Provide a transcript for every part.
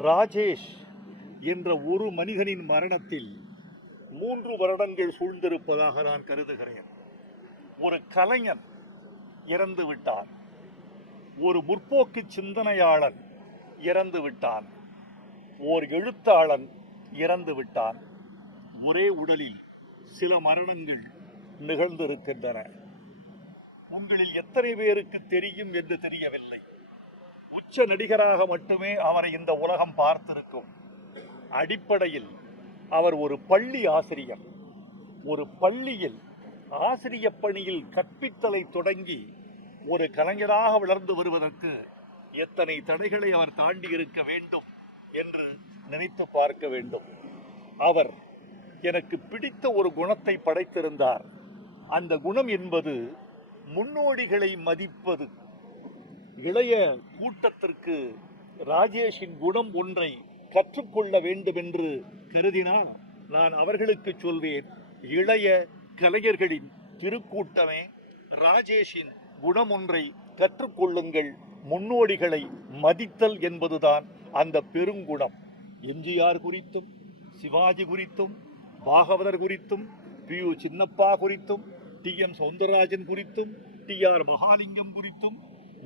ராஜேஷ் என்ற ஒரு மனிதனின் மரணத்தில் மூன்று வருடங்கள் சூழ்ந்திருப்பதாக நான் கருதுகிறேன். ஒரு கலைஞன் இறந்து விட்டான். ஒரு முற்போக்கு சிந்தனையாளன் இறந்து விட்டான். ஓர் எழுத்தாளன் இறந்து விட்டான். ஒரே உடலில் சில மரணங்கள் நிகழ்ந்திருக்கின்றன. உங்களில் எத்தனை பேருக்கு தெரியும் என்று தெரியவில்லை. உச்ச நடிகராக மட்டுமே அவரை இந்த உலகம் பார்த்திருக்கும். அடிப்படையில் அவர் ஒரு பள்ளி ஆசிரியர். ஒரு பள்ளியில் ஆசிரிய பணியில் கற்பித்தலை தொடங்கி ஒரு கலைஞராக வளர்ந்து வருவதற்கு எத்தனை தடைகளை அவர் தாண்டி இருக்க வேண்டும் என்று நினைத்து பார்க்க வேண்டும். அவர் எனக்கு பிடித்த ஒரு குணத்தை படைத்திருந்தார். அந்த குணம் என்பது முன்னோடிகளை மதிப்பது. இளைய கூட்டத்திற்கு ராஜேஷின் குணம் ஒன்றை கற்றுக்கொள்ள வேண்டும் என்று கருதினால் நான் அவர்களுக்கு சொல்வேன் இளைய கலைஞர்களின் திருக்கூட்டமே ராஜேஷின் குணம் ஒன்றை கற்றுக்கொள்ளுங்கள் முன்னோடிகளை மதித்தல் என்பதுதான் அந்த பெருங்குணம். எம்ஜிஆர் குறித்தும் சிவாஜி குறித்தும் பாகவதர் குறித்தும் பி யு சின்னப்பா குறித்தும் டி எம் சௌந்தரராஜன் குறித்தும் டி ஆர் மகாலிங்கம் குறித்தும்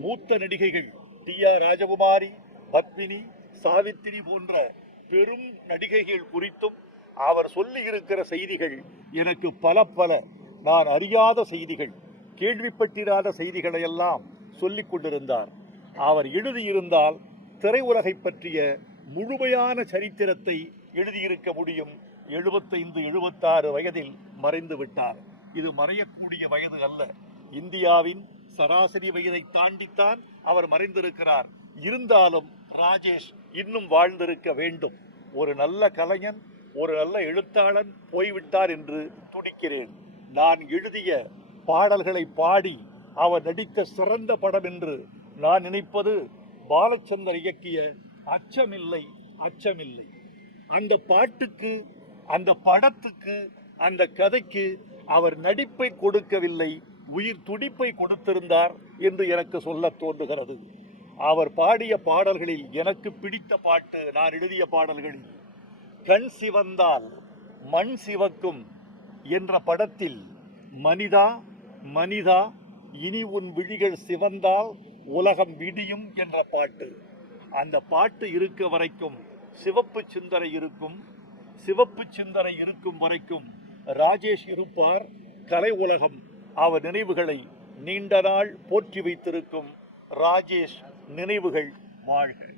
மூத்த நடிகைகள் டி ஆர் ராஜகுமாரி பத்மினி சாவித்திரி போன்ற பெரும் நடிகைகள் குறித்தும் அவர் சொல்லி இருக்கிற செய்திகள் எனக்கு பல பல. நான் அறியாத செய்திகள் கேள்விப்பட்டிராத செய்திகளை எல்லாம் சொல்லிக் கொண்டிருந்தார். அவர் எழுதியிருந்தால் திரையுலகை பற்றிய முழுமையான சரித்திரத்தை எழுதியிருக்க முடியும். எழுபத்தைந்து எழுபத்தாறு வயதில் மறைந்து விட்டார் இது மறையக்கூடிய வயது அல்ல. இந்தியாவின் சராசரி வயதை தாண்டித்தான் அவர் மறைந்திருக்கிறார். இருந்தாலும் ராஜேஷ் இன்னும் வாழ்ந்திருக்க வேண்டும். ஒரு நல்ல கலைஞன் ஒரு நல்ல எழுத்தாளன் போய்விட்டார் என்று துடிக்கிறேன். நான் எழுதிய பாடல்களை பாடி அவர் நடித்த சிறந்த படம் என்று நான் நினைப்பது பாலச்சந்தர் இயக்கிய அச்சமில்லை அச்சமில்லை. அந்த பாட்டுக்கு அந்த படத்துக்கு அந்த கதைக்கு அவர் நடிப்பை கொடுக்கவில்லை. உயிர் துடிப்பை கொடுத்திருந்தார் என்று எனக்கு சொல்ல தோன்றுகிறது. அவர் பாடிய பாடல்களில் எனக்கு பிடித்த பாட்டு நான் எழுதிய பாடல்களில் கண் சிவந்தால் மண் சிவக்கும் என்ற படத்தில் மனிதா மனிதா இனி உன் விழிகள் சிவந்தால் உலகம் விடியும் என்ற பாட்டு. அந்த பாட்டு இருக்க வரைக்கும் சிவப்பு சிந்தனை இருக்கும். சிவப்பு சிந்தனை இருக்கும் வரைக்கும் ராஜேஷ் இருப்பார். கலை உலகம் அவர் நினைவுகளை நீண்ட நாள் போற்றி வைத்திருக்கும் ராஜேஷ் நினைவுகள் வாழ்க.